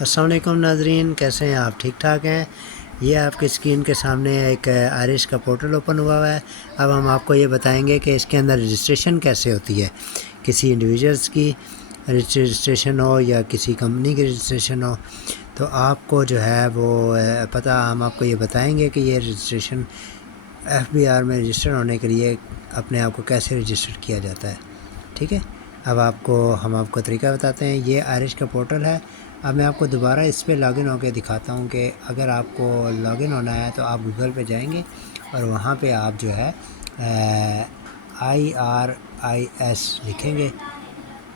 السلام علیکم ناظرین، کیسے ہیں آپ؟ ٹھیک ٹھاک ہیں؟ یہ آپ کی اسکرین کے سامنے ایک آئرش کا پورٹل اوپن ہوا ہے۔ اب ہم آپ کو یہ بتائیں گے کہ اس کے اندر رجسٹریشن کیسے ہوتی ہے، کسی انڈیویجولس کی رجسٹریشن ہو یا کسی کمپنی کی رجسٹریشن ہو، تو آپ کو جو ہے وہ ہم آپ کو یہ بتائیں گے کہ یہ رجسٹریشن FBR میں رجسٹر ہونے کے لیے اپنے آپ کو کیسے رجسٹر کیا جاتا ہے۔ ٹھیک ہے، اب ہم آپ کو طریقہ بتاتے ہیں۔ یہ آئرش کا پورٹل ہے۔ اب میں آپ کو دوبارہ اس پہ لاگ ان ہو کے دکھاتا ہوں کہ اگر آپ کو لاگ ان ہونا ہے تو آپ گوگل پہ جائیں گے اور وہاں پہ آپ جو ہے IRIS لکھیں گے۔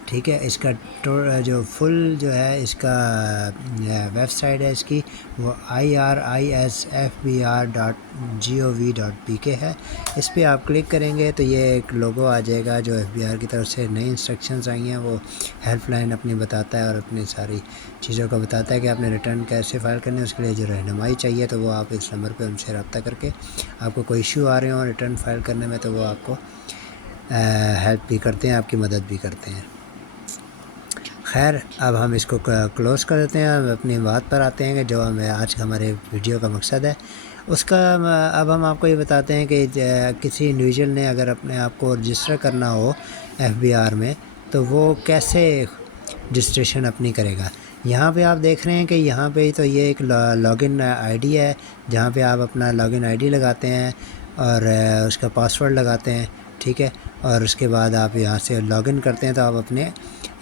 ٹھیک ہے، اس کا جو فل جو ہے اس کا ویب سائٹ ہے اس کی، وہ irisfbr.gov.pk ہے۔ اس پہ آپ کلک کریں گے تو یہ ایک لوگو آ جائے گا جو FBR کی طرف سے نئی انسٹرکشنز آئی ہیں، وہ ہیلپ لائن اپنی بتاتا ہے اور اپنی ساری چیزوں کا بتاتا ہے کہ آپ نے ریٹرن کیسے فائل کرنے ہے۔ اس کے لیے جو رہنمائی چاہیے تو وہ آپ اس نمبر پہ ان سے رابطہ کر کے، آپ کو کوئی ایشو آ رہے ہوں ریٹرن فائل کرنے میں، تو وہ آپ کو ہیلپ بھی کرتے ہیں، آپ کی مدد بھی کرتے ہیں۔ خیر، اب ہم اس کو کلوز کر دیتے ہیں، ہم اپنی بات پر آتے ہیں کہ جو ہمیں آج ہمارے ویڈیو کا مقصد ہے اس کا۔ اب ہم آپ کو یہ بتاتے ہیں کہ کسی انڈیویجول نے اگر اپنے آپ کو رجسٹر کرنا ہو FBR میں تو وہ کیسے رجسٹریشن اپنی کرے گا۔ یہاں پہ آپ دیکھ رہے ہیں کہ یہاں پہ تو یہ ایک لاگ ان ID ہے، جہاں پہ آپ اپنا لاگ ان ID لگاتے ہیں اور اس کا پاسورڈ لگاتے ہیں۔ ٹھیک ہے، اور اس کے بعد آپ یہاں سے لاگ ان کرتے ہیں تو آپ اپنے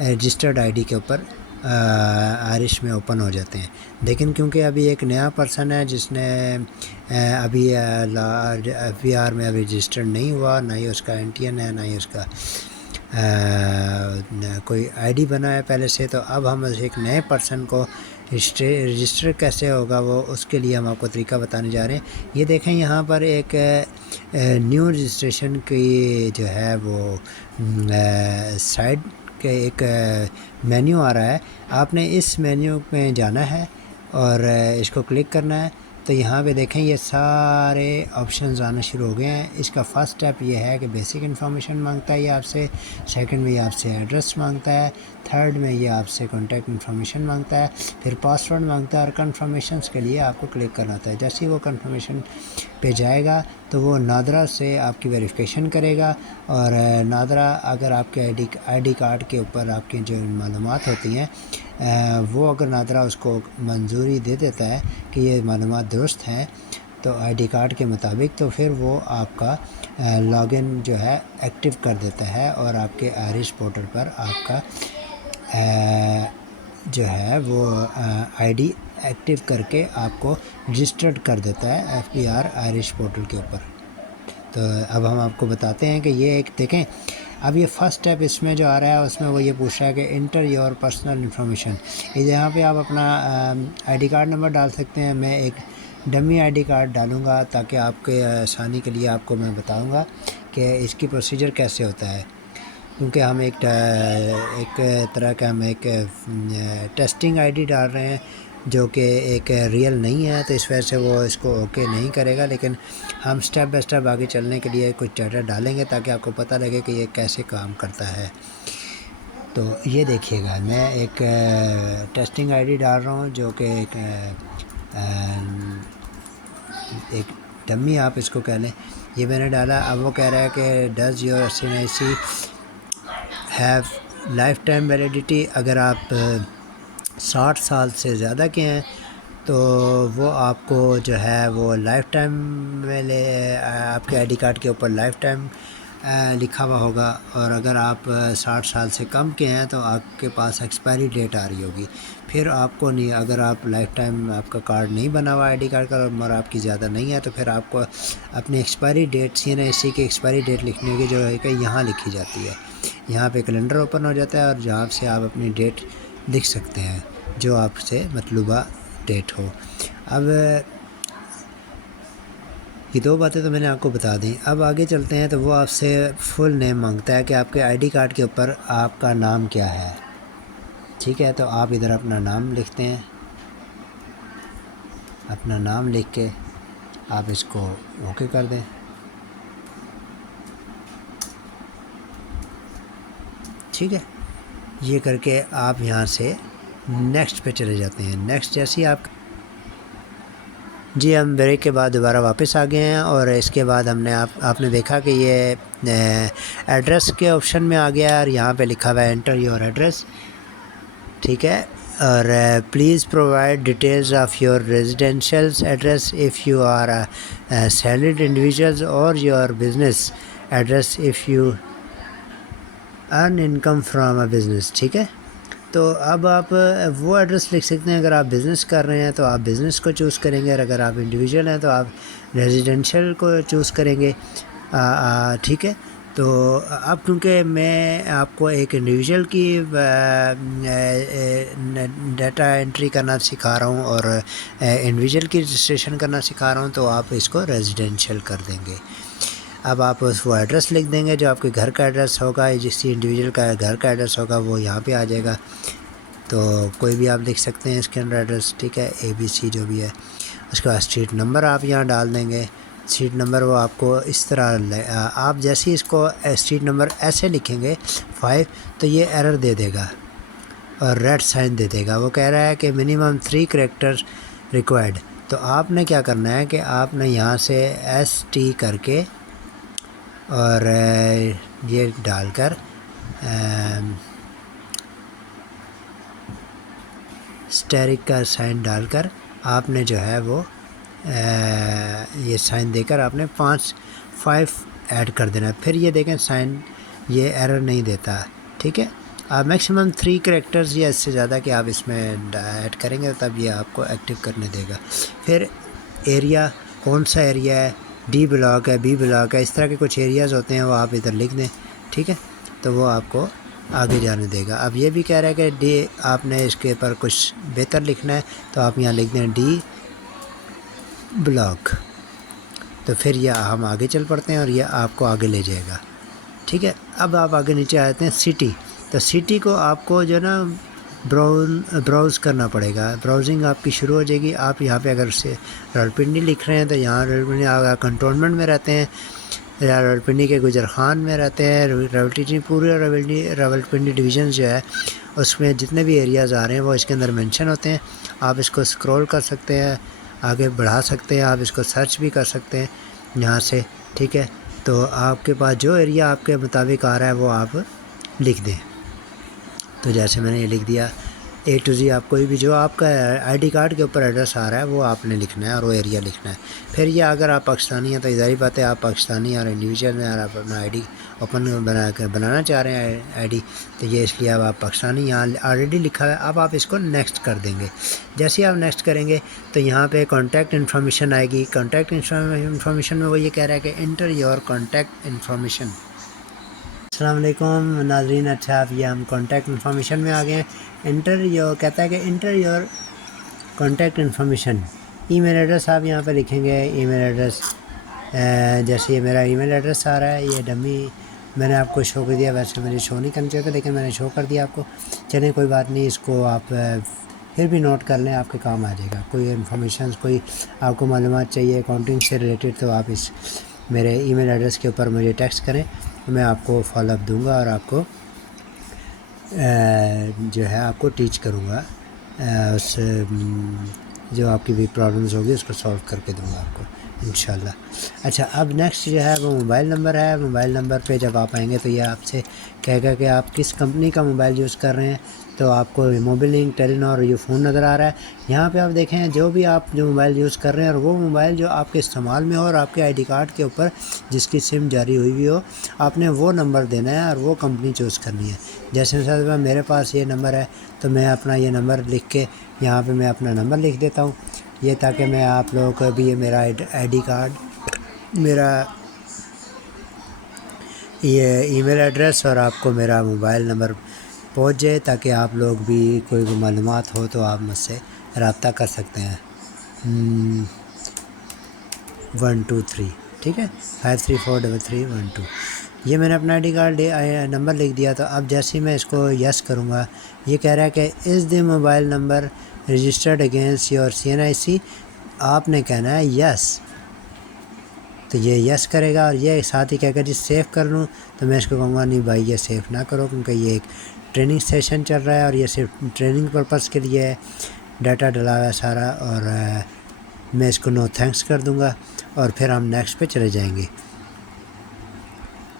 رجسٹرڈ ID کے اوپر آئرش میں اوپن ہو جاتے ہیں۔ لیکن کیونکہ ابھی ایک نیا پرسن ہے جس نے ابھی FBR میں ابھی رجسٹرڈ نہیں ہوا، نہ ہی اس کا NTN ہے، نہ ہی اس کا کوئی ID بنا ہے پہلے سے، تو اب ہم ایک نئے پرسن کو رجسٹر کیسے ہوگا وہ اس کے لیے ہم آپ کو طریقہ بتانے جا رہے ہیں۔ یہ دیکھیں، یہاں پر ایک نیو رجسٹریشن کی جو ہے وہ سائڈ کے ایک مینیو آ رہا ہے۔ آپ نے اس مینیو میں جانا ہے اور اس کو کلک کرنا ہے، تو یہاں پہ دیکھیں یہ سارے آپشنز آنا شروع ہو گئے ہیں۔ اس کا فرسٹ اسٹیپ یہ ہے کہ بیسک انفارمیشن مانگتا ہے یہ آپ سے، سیکنڈ میں یہ آپ سے ایڈریس مانگتا ہے، تھرڈ میں یہ آپ سے کانٹیکٹ انفارمیشن مانگتا ہے، پھر پاسورڈ مانگتا ہے، اور کنفرمیشنز کے لیے آپ کو کلک کرنا ہوتا ہے۔ جیسے ہی وہ کنفرمیشن پہ جائے گا تو وہ نادرا سے آپ کی ویریفیکیشن کرے گا، اور نادرا اگر آپ کے ID کارڈ کے اوپر آپ کی جو معلومات ہوتی ہیں وہ اگر نادرا اس کو منظوری دے دیتا ہے کہ یہ معلومات درست ہیں تو ID کارڈ کے مطابق، تو پھر وہ آپ کا لاگ ان جو ہے ایکٹیو کر دیتا ہے اور آپ کے آئرش پورٹل پر آپ کا جو ہے وہ ID ایکٹیو کر کے آپ کو رجسٹرڈ کر دیتا ہے FBR آئرش پورٹل کے اوپر۔ تو اب ہم آپ کو بتاتے ہیں کہ یہ ایک دیکھیں، اب یہ فرسٹ اسٹیپ اس میں جو آ رہا ہے اس میں وہ یہ پوچھ رہا ہے کہ انٹر یور پرسنل انفارمیشن۔ یہاں پہ آپ اپنا ID کارڈ نمبر ڈال سکتے ہیں۔ میں ایک ڈمی ID کارڈ ڈالوں گا تاکہ آپ کے آسانی کے لیے آپ کو میں بتاؤں گا کہ اس کی پروسیجر کیسے ہوتا ہے، کیونکہ ہم ایک طرح کا ہم ایک ٹیسٹنگ ID ڈال رہے ہیں جو کہ ایک ریئل نہیں ہے، تو اس وجہ سے وہ اس کو اوکے نہیں کرے گا، لیکن ہم سٹیپ بائی سٹیپ آگے چلنے کے لیے کچھ ڈیٹا ڈالیں گے تاکہ آپ کو پتہ لگے کہ یہ کیسے کام کرتا ہے۔ تو یہ دیکھیے گا، میں ایک ٹیسٹنگ ID ڈال رہا ہوں جو کہ ایک ڈمی آپ اس کو کہہ لیں، یہ میں نے ڈالا۔ اب وہ کہہ رہا ہے کہ does your SNIC have life time validity. اگر آپ 60 سال سے زیادہ کے ہیں تو وہ آپ کو جو ہے وہ لائف ٹائم آپ کے ID کارڈ کے اوپر لائف ٹائم لکھا ہوا ہوگا، اور اگر آپ 60 سال سے کم کے ہیں تو آپ کے پاس ایکسپائری ڈیٹ آ رہی ہوگی۔ پھر آپ کو نہیں، اگر آپ لائف ٹائم آپ کا کارڈ نہیں بنا ہوا ID کارڈ کا اور عمر آپ کی زیادہ نہیں ہے تو پھر آپ کو اپنی ایکسپائری ڈیٹ CNIC کی ایکسپائری ڈیٹ لکھنے ہوگی، جو ہے کہ یہاں لکھی جاتی ہے۔ یہاں پہ کیلنڈر اوپن ہو جاتا ہے اور جہاں سے آپ اپنی ڈیٹ لکھ سکتے ہیں جو آپ سے مطلوبہ ڈیٹ ہو۔ اب یہ دو باتیں تو میں نے آپ کو بتا دیں۔ اب آگے چلتے ہیں تو وہ آپ سے فل نیم مانگتا ہے کہ آپ کے ID کارڈ کے اوپر آپ کا نام کیا ہے۔ ٹھیک ہے، تو آپ ادھر اپنا نام لکھتے ہیں، اپنا نام لکھ کے آپ اس کو اوکے کر دیں۔ ٹھیک ہے، یہ کر کے آپ یہاں سے نیکسٹ پہ چلے جاتے ہیں. نیکسٹ جیسے ہی آپ جی ہم بریک کے بعد دوبارہ واپس آ گئے ہیں اور اس کے بعد ہم نے آپ نے دیکھا کہ یہ ایڈریس کے آپشن میں آ گیا اور یہاں پہ لکھا ہوا ہے انٹر یور ایڈریس. ٹھیک ہے, اور please provide details of your residential address if you are salaried individuals اور your business address if you earn income from a business. ٹھیک ہے, تو اب آپ وہ ایڈریس لکھ سکتے ہیں. اگر آپ بزنس کر رہے ہیں تو آپ بزنس کو چوز کریں گے, اور اگر آپ انڈیویژل ہیں تو آپ ریزیڈینشیل کو چوز کریں گے. ٹھیک ہے, تو اب کیونکہ میں آپ کو ایک انڈیویژل کی ڈیٹا انٹری کرنا سکھا رہا ہوں اور انڈیویژل کی رجسٹریشن کرنا سکھا رہا ہوں, تو آپ اس کو ریزیڈینشیل کر دیں گے. اب آپ وہ ایڈریس لکھ دیں گے جو آپ کے گھر کا ایڈریس ہوگا, جس انڈیویژل کا گھر کا ایڈریس ہوگا وہ یہاں پہ آ جائے گا. تو کوئی بھی آپ لکھ سکتے ہیں اس کے اندر ایڈریس. ٹھیک ہے, ABC جو بھی ہے. اس کے بعد اسٹریٹ نمبر آپ یہاں ڈال دیں گے. اسٹریٹ نمبر وہ آپ کو اس طرح آپ جیسے ہی اس کو اسٹریٹ نمبر ایسے لکھیں گے 5 تو یہ ایرر دے دے گا اور ریڈ سائن دے دے گا. وہ کہہ رہا ہے کہ منیمم 3 کریکٹر ریکوائرڈ. تو آپ نے کیا کرنا ہے کہ آپ نے یہاں سے ST کر کے اور یہ ڈال کر اسٹیرک کا سائن ڈال کر آپ نے جو ہے وہ یہ سائن دے کر آپ نے 5 ایڈ کر دینا. پھر یہ دیکھیں سائن یہ ایرر نہیں دیتا. ٹھیک ہے, آپ میکسیمم 3 کریکٹرز یا اس سے زیادہ کہ آپ اس میں ایڈ کریں گے تب یہ آپ کو ایکٹیو کرنے دے گا. پھر ایریا کون سا ایریا ہے, D بلاک ہے, B بلاک ہے, اس طرح کے کچھ ایریاز ہوتے ہیں وہ آپ ادھر لکھ دیں. ٹھیک ہے, تو وہ آپ کو آگے جانے دے گا. اب یہ بھی کہہ رہا ہے کہ D آپ نے اس کے پر کچھ بہتر لکھنا ہے تو آپ یہاں لکھ دیں D بلاک. تو پھر یہ ہم آگے چل پڑتے ہیں اور یہ آپ کو آگے لے جائے گا. ٹھیک ہے, اب آپ آگے نیچے آتے ہیں سٹی. تو سٹی کو آپ کو جو ہے نا براؤز کرنا پڑے گا. براؤزنگ آپ کی شروع ہو جائے گی. آپ یہاں پہ اگر سے راولپنڈی لکھ رہے ہیں تو یہاں راولپنڈی اگر کنٹونمنٹ میں رہتے ہیں یا راولپنڈی کے گجر خان میں رہتے ہیں, راولپنڈی پورے راولپنڈی ڈویژن جو ہے اس میں جتنے بھی ایریاز آ رہے ہیں وہ اس کے اندر مینشن ہوتے ہیں. آپ اس کو سکرول کر سکتے ہیں, آگے بڑھا سکتے ہیں, آپ اس کو سرچ بھی کر سکتے ہیں یہاں سے. ٹھیک ہے, تو آپ کے پاس جو ایریا آپ کے مطابق آ رہا ہے وہ آپ لکھ دیں. تو جیسے میں نے یہ لکھ دیا A to Z. آپ کوئی بھی جو آپ کا ID کارڈ کے اوپر ایڈریس آ رہا ہے وہ آپ نے لکھنا ہے اور وہ ایریا لکھنا ہے. پھر یہ اگر آپ پاکستانی ہیں تو ظاہری بات ہے آپ پاکستانی اور انڈیویژل ہیں اور آپ اپنا ID اوپن بنانا چاہ رہے ہیں ID, تو یہ اس لیے اب آپ پاکستانی یہاں آلریڈی لکھا ہے. اب آپ اس کو نیکسٹ کر دیں گے. جیسے ہی آپ نیکسٹ کریں گے تو یہاں پہ کانٹیکٹ انفارمیشن آئے گی. کانٹیکٹ انفارمیشن میں وہ یہ کہہ رہا ہے کہ انٹر یور کانٹیکٹ انفارمیشن. السلام علیکم ناظرین. اچھا اب یہ ہم کانٹیکٹ انفارمیشن میں آ گئے ہیں. انٹر یور کہتا ہے کہ enter your contact information. E mail address آپ یہاں پہ لکھیں گے. ای میل ایڈریس جیسے یہ میرا ای میل ایڈریس آ رہا ہے, یہ ڈمی میں نے آپ کو شو کر دیا. ویسے مجھے شو نہیں کرنا چاہیے تھا لیکن میں نے شو کر دیا آپ کو. چلیں کوئی بات نہیں, اس کو آپ پھر بھی نوٹ کر لیں, آپ کے کام آ جائے گا. کوئی انفارمیشنز کوئی آپ کو معلومات چاہیے اکاؤنٹنگ سے ریلیٹڈ تو آپ اس میرے ای میل ایڈریس کے اوپر مجھے ٹیکسٹ کریں, میں آپ کو فالو اپ دوں گا اور آپ کو جو ہے آپ کو ٹیچ کروں گا. اس جو آپ کی بھی پرابلمز ہوگی اس کو سولو کر کے دوں گا آپ کو انشاءاللہ. اچھا اب نیکسٹ جو ہے وہ موبائل نمبر ہے. موبائل نمبر پہ جب آپ آئیں گے تو یہ آپ سے کہے گا کہ آپ کس کمپنی کا موبائل یوز کر رہے ہیں. تو آپ کو موبل لنک, ٹیلی نار یہ فون نظر آ رہا ہے. یہاں پہ آپ دیکھیں جو بھی آپ جو موبائل یوز کر رہے ہیں اور وہ موبائل جو آپ کے استعمال میں ہو اور آپ کے ID کارڈ کے اوپر جس کی سم جاری ہوئی ہو, آپ نے وہ نمبر دینا ہے اور وہ کمپنی چوز کرنی ہے. جیسے مثلا میرے پاس یہ نمبر ہے تو میں اپنا یہ نمبر لکھ کے یہاں پہ میں اپنا نمبر لکھ دیتا ہوں, یہ تاکہ میں آپ لوگوں کو بھی یہ میرا ID کارڈ, میرا یہ ای میل ایڈریس اور آپ کو میرا موبائل نمبر پہنچ جائے, تاکہ آپ لوگ بھی کوئی بھی معلومات ہو تو آپ مجھ سے رابطہ کر سکتے ہیں. 123 ٹھیک ہے, 534332. یہ میں نے اپنا ID کارڈ نمبر لکھ دیا. تو اب جیسے ہی میں اس کو یس کروں گا, یہ کہہ رہا ہے کہ is the mobile number registered against your CNIC. آپ نے کہنا ہے یس. تو یہ یس کرے گا اور یہ ساتھ ہی کہے گا جی سیو کر لوں. تو میں اس کو کہوں گا نہیں بھائی یہ سیو نہ کرو, کیونکہ یہ ایک ٹریننگ سیشن چل رہا ہے اور یہ صرف ٹریننگ پرپس کے لیے ہے، ڈاٹا ڈلا ہوا ہے سارا، اور میں اس کو نو تھینکس کر دوں گا اور پھر ہم نیکسٹ پہ چلے جائیں گے۔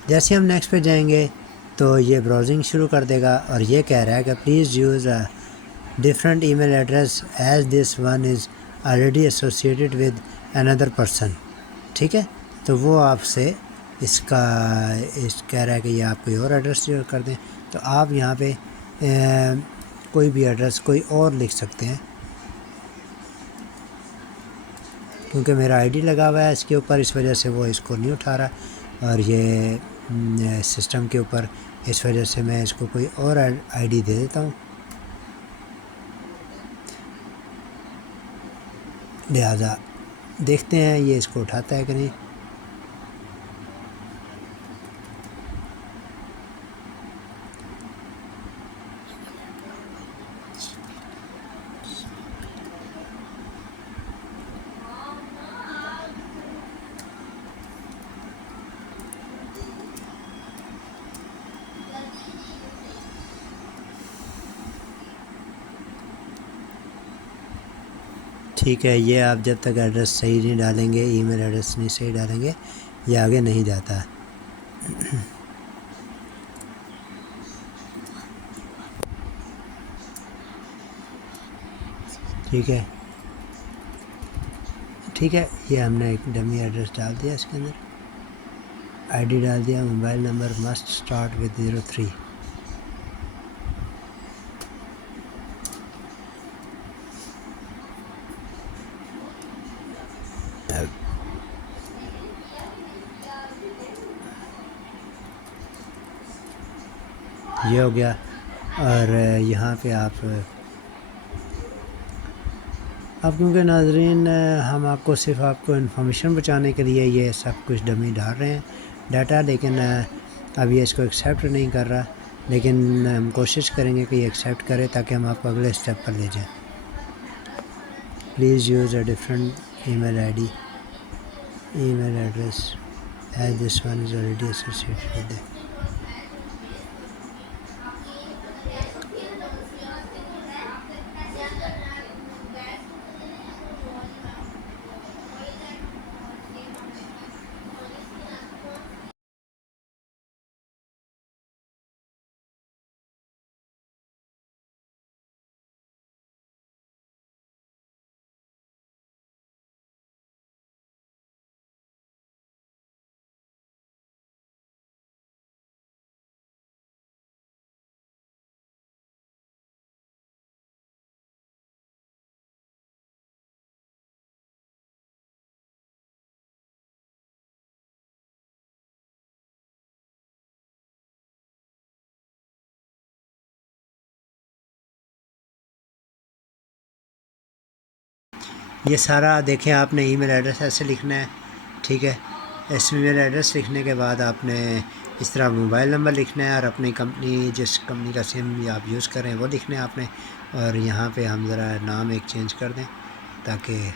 جیسے ہم نیکسٹ پہ جائیں گے تو یہ براؤزنگ شروع کر دے گا اور یہ کہہ رہا ہے کہ please use different E mile address as this one is already associated with another person, ٹھیک ہے؟ تو وہ آپ سے کہہ رہا ہے کہ یہ آپ کوئی اور ایڈریس کر دیں، تو آپ یہاں پہ کوئی بھی ایڈریس کوئی اور لکھ سکتے ہیں، کیونکہ میرا آئی ڈی لگا ہوا ہے اس کے اوپر، اس وجہ سے وہ اس کو نہیں اٹھا رہا، اور یہ سسٹم کے اوپر، اس وجہ سے میں اس کو کوئی اور آئی ڈی دے دیتا ہوں، لہٰذا دیکھتے ہیں یہ اس کو اٹھاتا ہے کہ نہیں۔ ٹھیک ہے، یہ آپ جب تک ایڈریس صحیح نہیں ڈالیں گے، ای میل ایڈریس نہیں صحیح ڈالیں گے، یہ آگے نہیں جاتا۔ ٹھیک ہے، ٹھیک ہے، یہ ہم نے ایک ڈمی ایڈریس ڈال دیا، اس کے اندر آئی ڈی ڈال دیا، mobile number must start with 03۔ یہ ہو گیا، اور یہاں پہ آپ کیونکہ ناظرین ہم آپ کو صرف آپ کو انفارمیشن بچانے کے لیے یہ سب کچھ ڈمی ڈال رہے ہیں ڈاٹا، لیکن اب یہ اس کو ایکسیپٹ نہیں کر رہا، لیکن ہم کوشش کریں گے کہ یہ ایکسیپٹ کرے تاکہ ہم آپ کو اگلے اسٹیپ پر لے جائیں۔ Please use a different email ID email address as this one is already associated with. یہ سارا دیکھیں، آپ نے ای میل ایڈریس ایسے لکھنا ہے، ٹھیک ہے؟ اس ای میل ایڈریس لکھنے کے بعد آپ نے اس طرح موبائل نمبر لکھنا ہے، اور اپنی کمپنی جس کمپنی کا سم آپ یوز کریں وہ لکھنا ہے آپ نے، اور یہاں پہ ہم ذرا نام ایک چینج کر دیں تاکہ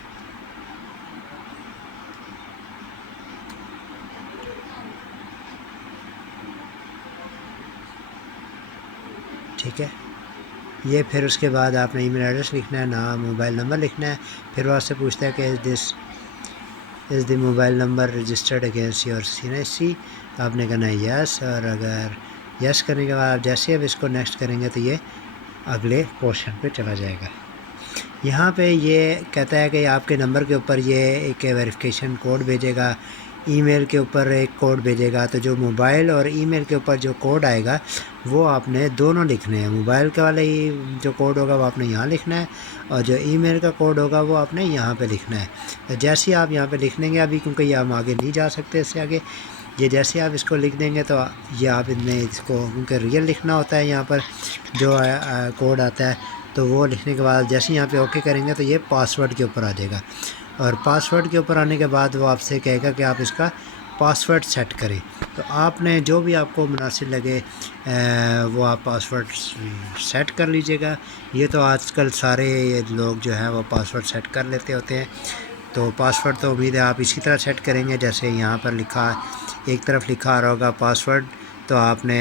ٹھیک ہے۔ یہ پھر اس کے بعد آپ نے ای میل ایڈریس لکھنا ہے، نام، موبائل نمبر لکھنا ہے، پھر وہ آپ سے پوچھتا ہے کہ is the mobile number registered against your C, آپ نے کہنا ہے یس، اور اگر یس کرنے کے بعد آپ جیسے اب اس کو نیکسٹ کریں گے تو یہ اگلے پورشن پہ چلا جائے گا۔ یہاں پہ یہ کہتا ہے کہ آپ کے نمبر کے اوپر یہ ایک ویریفیکیشن کوڈ بھیجے گا، ای میل کے اوپر ایک کوڈ بھیجے گا، تو جو موبائل اور ای میل کے اوپر جو کوڈ آئے گا وہ آپ نے دونوں لکھنے ہیں، موبائل کے والے ہی جو کوڈ ہوگا وہ آپ نے یہاں لکھنا ہے، اور جو ای میل کا کوڈ ہوگا وہ آپ نے یہاں پہ لکھنا ہے۔ تو جیسے آپ یہاں پہ لکھ لیں گے، ابھی کیونکہ یہ ہم آگے نہیں جا سکتے اس سے آگے، یہ جیسے آپ اس کو لکھ دیں گے تو یہ آپ نے اس کو کیونکہ ریئل لکھنا ہوتا ہے یہاں پر جو کوڈ آتا ہے، تو وہ لکھنے کے بعد جیسے یہاں پہ اوکے کریں گے تو یہ پاسورڈ کے اوپر آ جائے گا، اور پاسورڈ کے اوپر آنے کے بعد وہ آپ سے کہے گا کہ آپ اس کا پاسورڈ سیٹ کریں، تو آپ نے جو بھی آپ کو مناسب لگے وہ آپ پاسورڈ سیٹ کر لیجئے گا۔ یہ تو آج کل سارے لوگ جو ہیں وہ پاسورڈ سیٹ کر لیتے ہوتے ہیں، تو پاسورڈ تو امید ہے آپ اسی طرح سیٹ کریں گے جیسے یہاں پر لکھا، ایک طرف لکھا آ رہا ہوگا پاسورڈ، تو آپ نے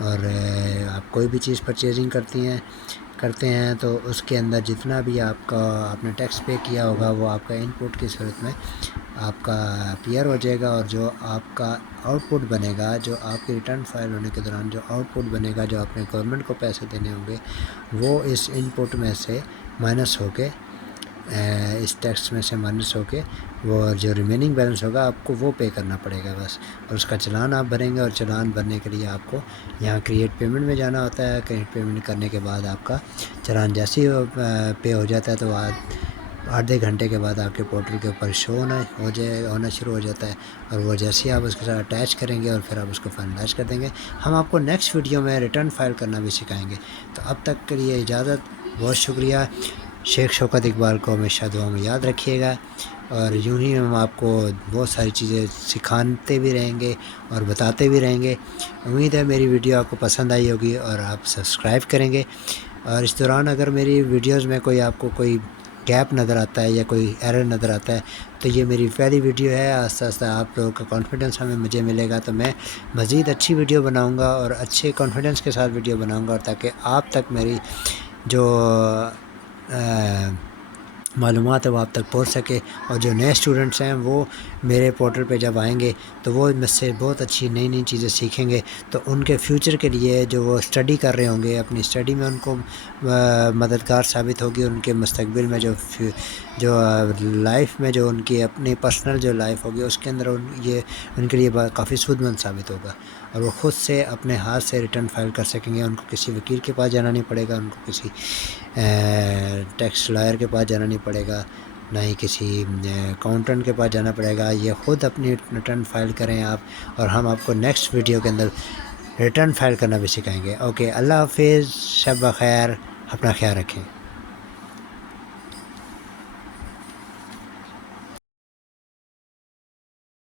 اور آپ کوئی بھی چیز پرچیزنگ کرتے ہیں تو اس کے اندر جتنا بھی آپ نے ٹیکس پے کیا ہوگا وہ آپ کا ان پٹ کی صورت میں آپ کا اپیئر ہو جائے گا، اور جو آپ کا آؤٹ پٹ بنے گا، جو آپ کی ریٹرن فائل ہونے کے دوران جو آؤٹ پٹ بنے گا، جو آپ نے گورنمنٹ کو پیسے دینے ہوں گے، وہ اس ان پٹ میں سے مائنس ہو کے اس ٹیکس میں سے مائنس ہو کے وہ جو ریمیننگ بیلنس ہوگا آپ کو وہ پے کرنا پڑے گا بس، اور اس کا چلان آپ بھریں گے، اور چلان بھرنے کے لیے آپ کو یہاں کریٹ پیمنٹ میں جانا ہوتا ہے۔ کریٹ پیمنٹ کرنے کے بعد آپ کا چلان جیسے ہی پے ہو جاتا ہے تو آدھے گھنٹے کے بعد آپ کے پورٹل کے اوپر شو ہونا شروع ہو جاتا ہے، اور وہ جیسے ہی آپ اس کے ساتھ اٹیچ کریں گے اور پھر آپ اس کو فائنلائز کر دیں گے۔ ہم آپ کو نیکسٹ ویڈیو میں ریٹرن فائل کرنا بھی سکھائیں گے۔ تو اب تک کے لیے اجازت، بہت شکریہ۔ شیخ شوکت اقبال کو ہمیشہ دعا میں یاد رکھیے گا، اور یوں ہی ہم آپ کو بہت ساری چیزیں سکھاتے بھی رہیں گے اور بتاتے بھی رہیں گے۔ امید ہے میری ویڈیو آپ کو پسند آئی ہوگی اور آپ سبسکرائب کریں گے، اور اس دوران اگر میری ویڈیوز میں آپ کو کوئی گیپ نظر آتا ہے یا کوئی ایرر نظر آتا ہے تو یہ میری پہلی ویڈیو ہے۔ آہستہ آہستہ آپ لوگوں کا کانفیڈنس مجھے ملے گا تو میں مزید اچھی ویڈیو بناؤں گا اور اچھے کانفیڈنس کے ساتھ ویڈیو بناؤں گا، اور تاکہ آپ تک میری جو معلومات ہے وہ آپ تک پہنچ سکے، اور جو نئے اسٹوڈنٹس ہیں وہ میرے پورٹل پہ جب آئیں گے تو وہ مجھ سے بہت اچھی نئی چیزیں سیکھیں گے، تو ان کے فیوچر کے لیے جو وہ اسٹڈی کر رہے ہوں گے، اپنی اسٹڈی میں ان کو مددگار ثابت ہوگی، ان کے مستقبل میں جو لائف میں جو ان کی اپنی پرسنل جو لائف ہوگی اس کے اندر یہ ان کے لیے کافی سود مند ثابت ہوگا، اور وہ خود سے اپنے ہاتھ سے ریٹرن فائل کر سکیں گے۔ ان کو کسی وکیل کے پاس جانا نہیں پڑے گا، ان کو کسی ٹیکس لائر کے پاس جانا نہیں پڑے گا، نہ ہی کسی اکاؤنٹنٹ کے پاس جانا پڑے گا۔ یہ خود اپنی ریٹرن فائل کریں آپ، اور ہم آپ کو نیکسٹ ویڈیو کے اندر ریٹرن فائل کرنا بھی سکھائیں گے۔ اوکے، اللہ حافظ، شب بخیر، اپنا خیال رکھیں۔